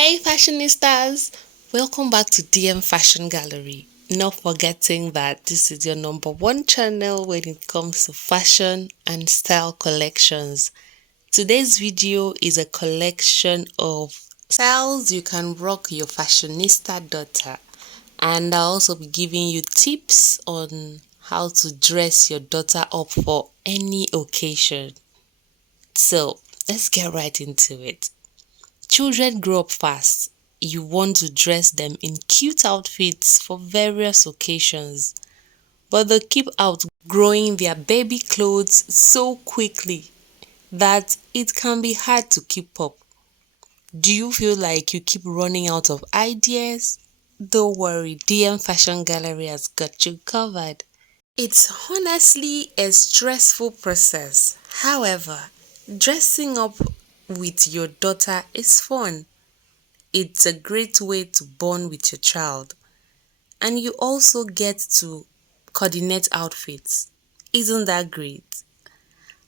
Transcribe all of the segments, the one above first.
Hey fashionistas! Welcome back to DM Fashion Gallery. Not forgetting that this is your number one channel when it comes to fashion and style collections. Today's video is a collection of styles you can rock your fashionista daughter, and I'll also be giving you tips on how to dress your daughter up for any occasion. So let's get right into it. Children grow up fast. You want to dress them in cute outfits for various occasions, but they keep outgrowing their baby clothes so quickly that it can be hard to keep up. Do you feel like you keep running out of ideas? Don't worry, DM Fashion Gallery has got you covered. It's honestly a stressful process. However, dressing up with your daughter is fun. It's a great way to bond with your child, and you also get to coordinate outfits. Isn't that great?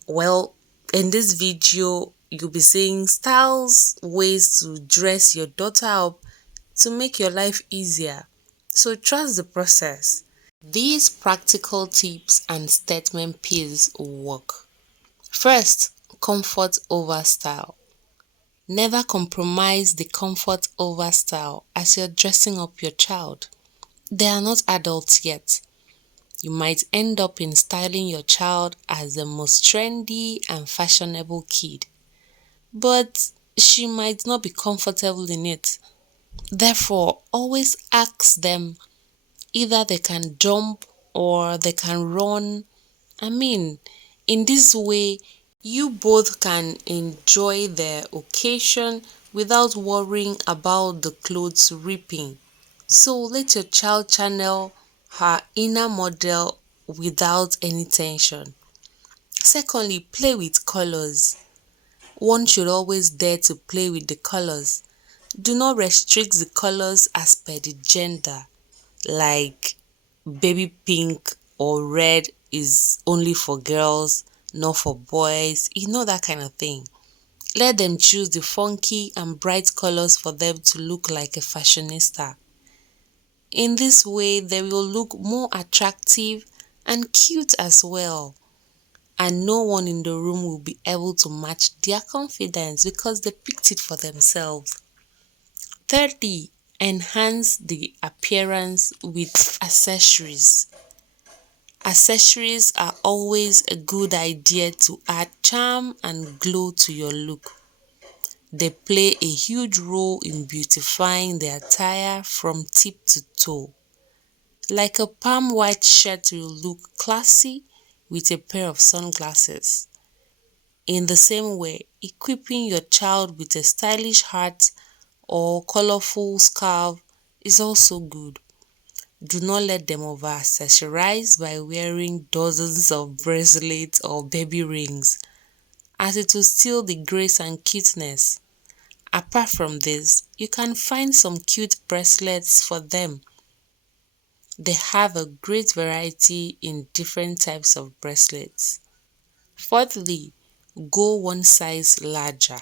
Well, in this video, you'll be seeing styles, ways to dress your daughter up to make your life easier. So trust the process. These practical tips and statement pieces work. First, comfort over style. Never compromise the comfort over style as you're dressing up your child. They are not adults yet. You might end up in styling your child as the most trendy and fashionable kid, but she might not be comfortable in it. Therefore, always ask them either they can jump or they can run. In this way, you both can enjoy the occasion without worrying about the clothes ripping. So let your child channel her inner model without any tension. Secondly, play with colors. One should always dare to play with the colors. Do not restrict the colors as per the gender, like baby pink or red is only for girls, not for boys, that kind of thing. Let them choose the funky and bright colors for them to look like a fashionista. In this way, they will look more attractive and cute as well. And no one in the room will be able to match their confidence because they picked it for themselves. Thirdly, enhance the appearance with accessories. Accessories are always a good idea to add charm and glow to your look. They play a huge role in beautifying the attire from tip to toe. Like a palm white shirt will look classy with a pair of sunglasses. In the same way, equipping your child with a stylish hat or colorful scarf is also good. Do not let them over-accessorize by wearing dozens of bracelets or baby rings, as it will steal the grace and cuteness. Apart from this, you can find some cute bracelets for them. They have a great variety in different types of bracelets. Fourthly, go one size larger.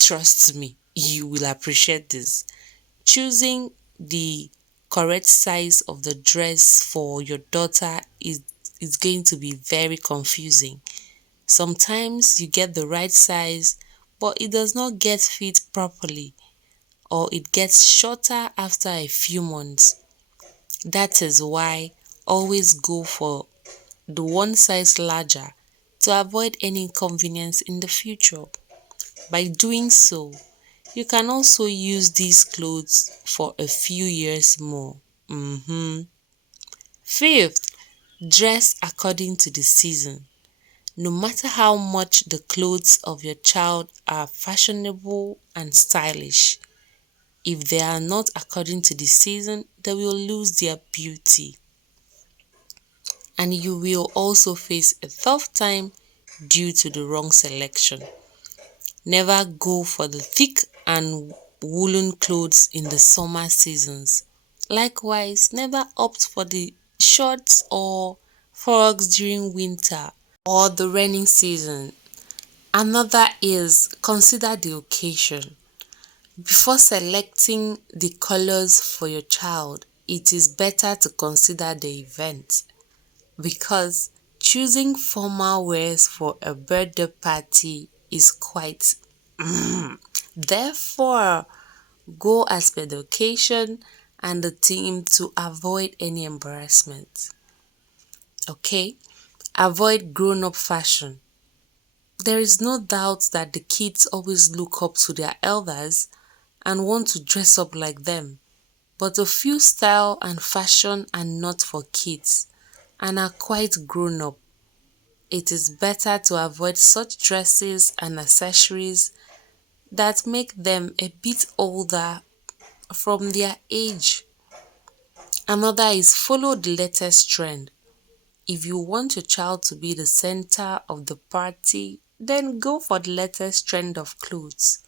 Trust me, you will appreciate this. Choosing the correct size of the dress for your daughter is going to be very confusing. Sometimes you get the right size, but it does not get fit properly, or it gets shorter after a few months. That is why always go for the one size larger to avoid any inconvenience in the future. By doing so, you can also use these clothes for a few years more. Fifth, dress according to the season. No matter how much the clothes of your child are fashionable and stylish, if they are not according to the season, they will lose their beauty. And you will also face a tough time due to the wrong selection. Never go for the thick and woolen clothes in the summer seasons. Likewise, never opt for the shorts or frogs during winter or the rainy season. Another is consider the occasion. Before selecting the colors for your child, it is better to consider the event because choosing formal wears for a birthday party is quite therefore go as per the occasion and the theme to avoid any embarrassment. Okay? Avoid grown up fashion. There is no doubt that the kids always look up to their elders and want to dress up like them. But a few style and fashion are not for kids and are quite grown up. It is better to avoid such dresses and accessories that make them a bit older from their age. Another is follow the latest trend. If you want your child to be the center of the party, then go for the latest trend of clothes.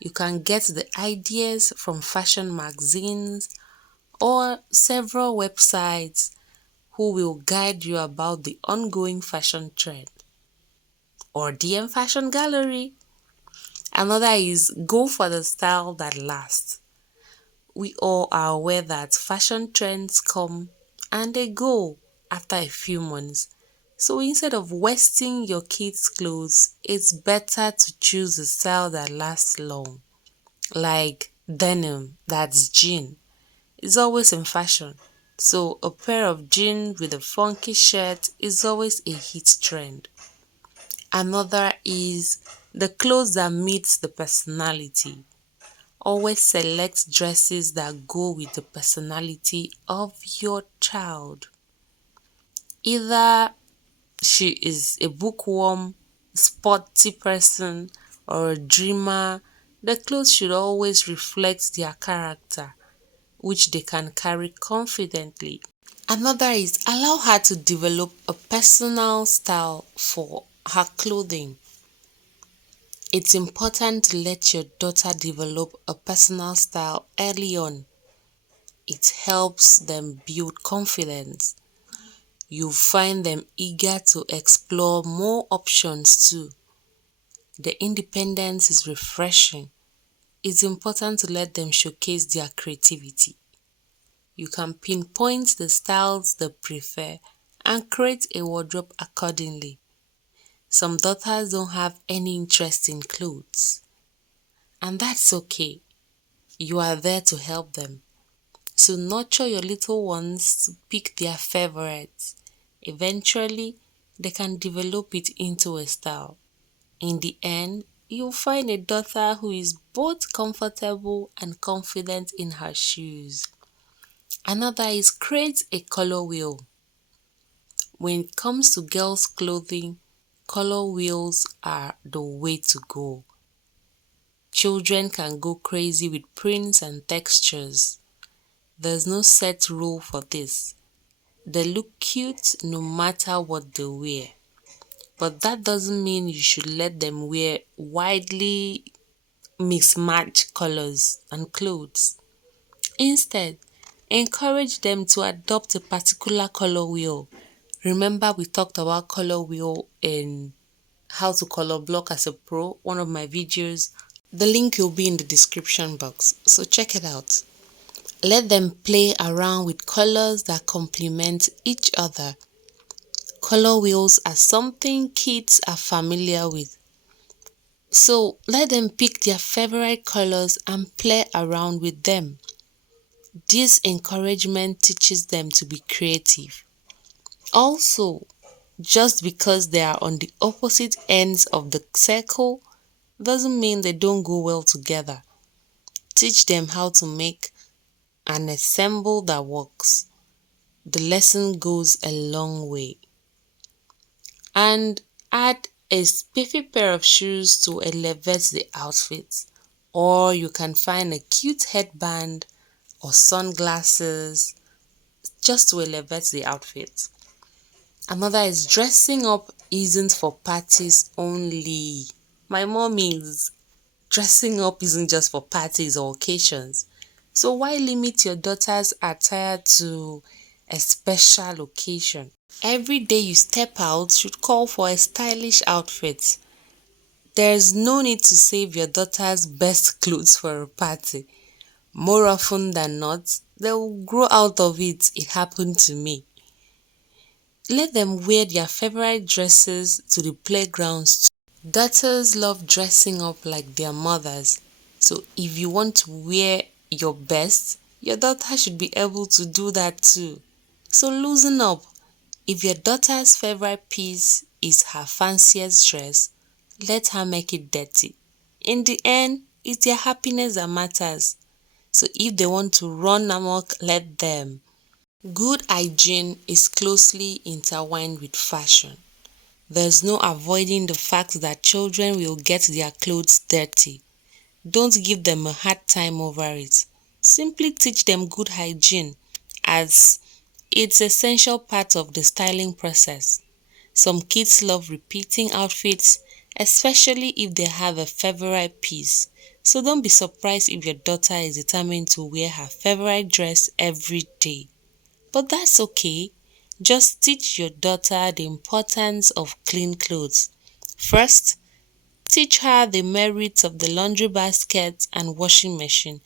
You can get the ideas from fashion magazines or several websites who will guide you about the ongoing fashion trend. Or DM Fashion Gallery. Another is go for the style that lasts. We all are aware that fashion trends come and they go after a few months. So instead of wasting your kids' clothes, it's better to choose a style that lasts long. Like denim, that's jean. It's always in fashion. So a pair of jeans with a funky shirt is always a hit trend. Another is the clothes that meets the personality. Always select dresses that go with the personality of your child. Either she is a bookworm, sporty person, or a dreamer, the clothes should always reflect their character, which they can carry confidently. Another is allow her to develop a personal style for her clothing. It's important to let your daughter develop a personal style early on. It helps them build confidence. You find them eager to explore more options too. The independence is refreshing. It's important to let them showcase their creativity. You can pinpoint the styles they prefer and create a wardrobe accordingly. Some daughters don't have any interest in clothes, and that's okay. You are there to help them. So nurture your little ones to pick their favorites. Eventually, they can develop it into a style. In the end, you'll find a daughter who is both comfortable and confident in her shoes. Another is create a color wheel. When it comes to girls' clothing, color wheels are the way to go. Children can go crazy with prints and textures. There's no set rule for this. They look cute no matter what they wear. But that doesn't mean you should let them wear widely mismatched colors and clothes. Instead, encourage them to adopt a particular color wheel. Remember we talked about color wheel in how to color block as a pro, one of my videos. The link will be in the description box, so check it out. Let them play around with colors that complement each other. Color wheels are something kids are familiar with. So let them pick their favorite colors and play around with them. This encouragement teaches them to be creative. Also, just because they are on the opposite ends of the circle doesn't mean they don't go well together. Teach them how to make an ensemble that works. The lesson goes a long way. And add a spiffy pair of shoes to elevate the outfit. Or you can find a cute headband or sunglasses just to elevate the outfit. Another is dressing up isn't for parties only. My mommies, dressing up isn't just for parties or occasions. So why limit your daughter's attire to a special occasion? Every day you step out should call for a stylish outfit. There's no need to save your daughter's best clothes for a party. More often than not, they'll grow out of it. It happened to me. Let them wear their favorite dresses to the playgrounds too. Daughters love dressing up like their mothers. So if you want to wear your best, your daughter should be able to do that too. So loosen up. If your daughter's favorite piece is her fanciest dress, let her make it dirty. In the end, it's their happiness that matters. So if they want to run amok, let them. Good hygiene is closely intertwined with fashion. There's no avoiding the fact that children will get their clothes dirty. Don't give them a hard time over it. Simply teach them good hygiene, as it's an essential part of the styling process. Some kids love repeating outfits, especially if they have a favorite piece. So don't be surprised if your daughter is determined to wear her favorite dress every day. But that's okay. Just teach your daughter the importance of clean clothes. First, teach her the merits of the laundry basket and washing machine.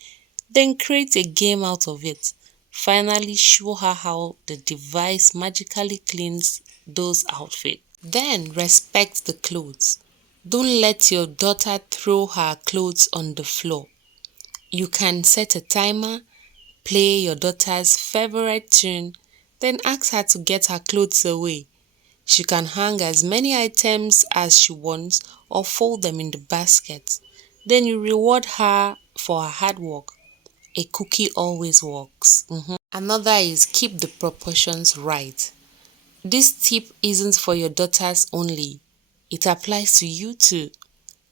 Then create a game out of it. Finally, show her how the device magically cleans those outfits. Then respect the clothes. Don't let your daughter throw her clothes on the floor. You can set a timer, play your daughter's favorite tune, then ask her to get her clothes away. She can hang as many items as she wants or fold them in the basket. Then you reward her for her hard work. A cookie always works. Another is keep the proportions right. This tip isn't for your daughters only. It applies to you too.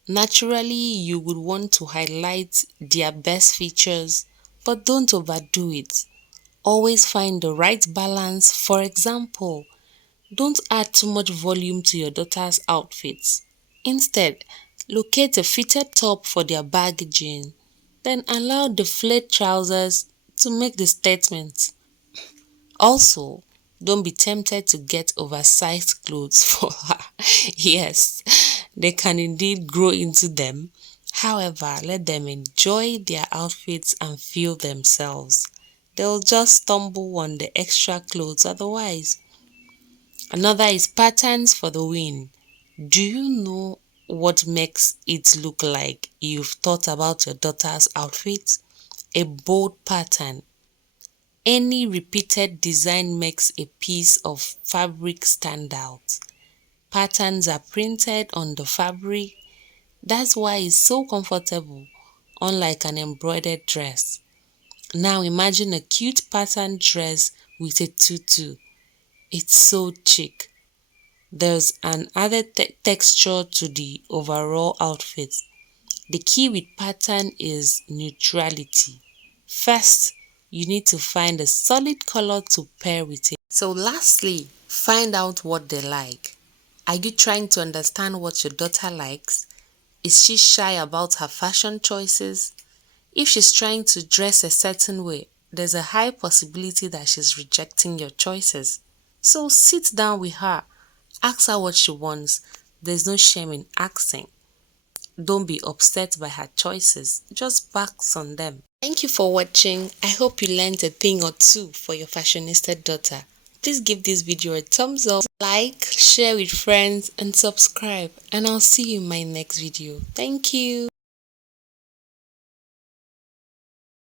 Naturally, you would want to highlight their best features, but don't overdo it. Always find the right balance. For example, don't add too much volume to your daughter's outfits. Instead, locate a fitted top for their baggy jeans. Then allow the flared trousers to make the statement. Also, don't be tempted to get oversized clothes for her. Yes, they can indeed grow into them. However, let them enjoy their outfits and feel themselves. They'll just stumble on the extra clothes otherwise. Another is patterns for the win. Do you know what makes it look like you've thought about your daughter's outfit? A bold pattern. Any repeated design makes a piece of fabric stand out. Patterns are printed on the fabric. That's why it's so comfortable, unlike an embroidered dress. Now imagine a cute pattern dress with a tutu. It's so chic. There's an added texture to the overall outfit. The key with pattern is neutrality. First, you need to find a solid color to pair with it. So lastly, find out what they like. Are you trying to understand what your daughter likes? Is she shy about her fashion choices? If she's trying to dress a certain way, there's a high possibility that she's rejecting your choices. So sit down with her. Ask her what she wants. There's no shame in asking. Don't be upset by her choices. Just box on them. Thank you for watching. I hope you learned a thing or two for your fashionista daughter. Please give this video a thumbs up, like, share with friends and subscribe. And I'll see you in my next video. Thank you.